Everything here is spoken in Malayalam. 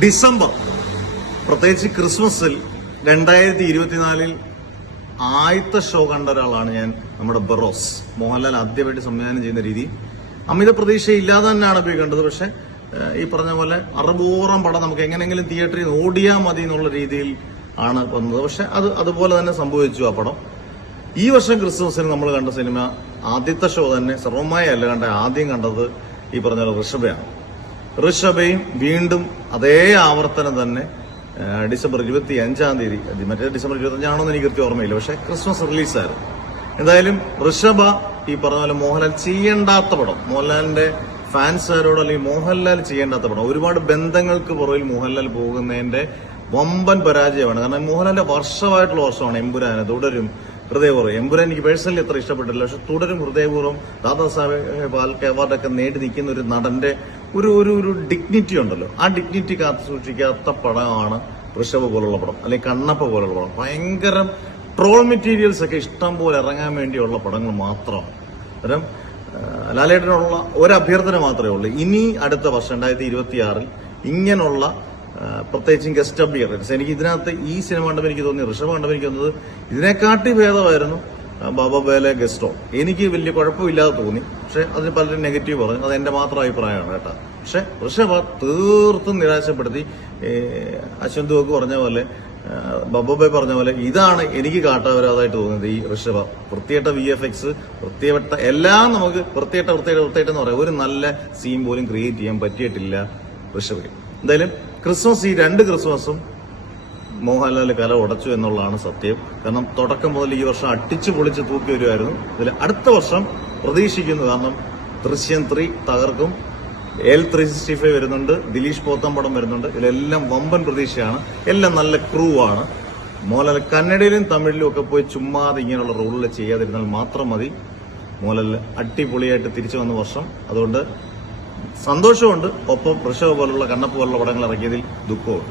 ഡിസംബർ പ്രത്യേകിച്ച് ക്രിസ്മസിൽ 2024 ആദ്യത്തെ ഷോ കണ്ട ഒരാളാണ് ഞാൻ. നമ്മുടെ ബറോസ് മോഹൻലാൽ ആദ്യമായിട്ട് സംവിധാനം ചെയ്യുന്ന രീതി അമിത പ്രതീക്ഷയില്ലാതെ തന്നെയാണ് പോയി കണ്ടത്. പക്ഷെ ഈ പറഞ്ഞ പോലെ 60 പടം നമുക്ക് എങ്ങനെയെങ്കിലും തിയേറ്ററിൽ നിന്ന് ഓടിയാൽ മതി എന്നുള്ള രീതിയിൽ ആണ് വന്നത്. പക്ഷെ അതുപോലെ തന്നെ സംഭവിച്ചു ആ പടം. ഈ വർഷം ക്രിസ്മസിന് നമ്മൾ കണ്ട സിനിമ ആദ്യത്തെ ഷോ തന്നെ സർവമായ അല്ല ആദ്യം കണ്ടത് ഈ പറഞ്ഞ ഋഷഭയാണ്. ഋഷഭയും വീണ്ടും അതേ ആവർത്തനം തന്നെ ഡിസംബർ 25 മറ്റേ ഡിസംബർ 25 എനിക്ക് കൃത്യം ഓർമ്മയില്ല. പക്ഷെ ക്രിസ്മസ് റിലീസായിരുന്നു. എന്തായാലും ഋഷഭ ഈ പറഞ്ഞ പോലെ മോഹൻലാൽ ചെയ്യേണ്ടാത്ത പടം, മോഹൻലാലിന്റെ ഫാൻസുകാരോട് അല്ലെങ്കിൽ മോഹൻലാൽ ചെയ്യേണ്ടാത്ത പടം. ഒരുപാട് ബന്ധങ്ങൾക്ക് പുറകിൽ മോഹൻലാൽ പോകുന്നതിന്റെ വമ്പൻ പരാജയമാണ്. കാരണം മോഹൻലാലിന്റെ വർഷമായിട്ടുള്ള വർഷമാണ് എമ്പുരാന്, തുടരും, ഹൃദയപൂർവ്വം. എമ്പുരാൻ എനിക്ക് പേഴ്സണലി അത്ര ഇഷ്ടപ്പെട്ടില്ല. പക്ഷെ തുടരും, ഹൃദയപൂർവ്വം, ദാദാസാഹേബ് ഫാൽക്കെ അവാർഡൊക്കെ നേടി നിൽക്കുന്ന ഒരു നടന്റെ ഒരു ഡിഗ്നിറ്റി ഉണ്ടല്ലോ, ആ ഡിഗ്നിറ്റി കാത്തു സൂക്ഷിക്കാത്ത പടമാണ് ഋഷഭ പോലുള്ള പടം, അല്ലെങ്കിൽ കണ്ണപ്പ പോലുള്ള പടം. ഭയങ്കര ട്രോൾ മെറ്റീരിയൽസ് ഒക്കെ ഇഷ്ടം പോലെ ഇറങ്ങാൻ വേണ്ടിയുള്ള പടങ്ങൾ മാത്രമാണ്. അന്നേരം ലാലേട്ടനുള്ള ഒരു അഭ്യർത്ഥന മാത്രമേ ഉള്ളൂ. ഇനി അടുത്ത വർഷം 2026 ഇങ്ങനെയുള്ള പ്രത്യേകിച്ചും ഗസ്റ്റ് അപ്പിയറൻസ്, എനിക്ക് ഇതിനകത്ത് ഈ സിനിമ കണ്ടപ്പോൾ എനിക്ക് തോന്നി, ഋഷഭ കണ്ടപ്പോൾ എനിക്ക് തോന്നുന്നത് ഇതിനെക്കാട്ടി ഭേദമായിരുന്നു ബാബാബേലെ ഗസ്റ്റോ. എനിക്ക് വലിയ കുഴപ്പമില്ലാതെ തോന്നി. പക്ഷെ അതിന് പലരും നെഗറ്റീവ് പറഞ്ഞു. അത് എന്റെ മാത്രം അഭിപ്രായമാണ് കേട്ടോ. പക്ഷെ ഋഷഭ തീർത്തും നിരാശപ്പെടുത്തി. അശ്വന്ത് ഒക്കെ പറഞ്ഞ പോലെ, ബബോബെ പറഞ്ഞ പോലെ, ഇതാണ് എനിക്ക് കാട്ടാവരാതായിട്ട് തോന്നുന്നത്. ഈ ഋഷഭ വൃത്തിയേട്ട VFX, വൃത്തിയേട്ട എല്ലാം നമുക്ക് വൃത്തിയേട്ടെന്ന് പറയാം. ഒരു നല്ല സീൻ പോലും ക്രിയേറ്റ് ചെയ്യാൻ പറ്റിയിട്ടില്ല ഋഷഭയ്ക്ക്. എന്തായാലും ക്രിസ്മസ്, ഈ 2 ക്രിസ്മസും മോഹൻലാൽ കല ഉടച്ചു എന്നുള്ളതാണ് സത്യം. കാരണം തുടക്കം മുതൽ ഈ വർഷം അടിച്ചു പൊളിച്ച് തൂക്കി വരുമായിരുന്നു. ഇതിൽ അടുത്ത വർഷം പ്രതീക്ഷിക്കുന്നു. കാരണം ദൃശ്യം 3 തകർക്കും, L365 വരുന്നുണ്ട്, ദിലീഷ് പോത്തമ്പടം വരുന്നുണ്ട്. ഇതിലെല്ലാം വമ്പൻ പ്രതീക്ഷയാണ്. എല്ലാം നല്ല ക്രൂ ആണ്. മോഹൻലാൽ കന്നഡയിലും തമിഴിലും ഒക്കെ പോയി ചുമ്മാതെ ഇങ്ങനെയുള്ള റോളുകൾ ചെയ്യാതിരുന്നാൽ മാത്രം മതി. മോഹൻലാൽ അടിപൊളിയായിട്ട് തിരിച്ചു വന്ന വർഷം. അതുകൊണ്ട് സന്തോഷമുണ്ട്. ഒപ്പം ഋഷഭ പോലുള്ള കണ്ണപ്പ പോലുള്ള പടങ്ങൾ ഇറക്കിയതിൽ ദുഃഖമുണ്ട്.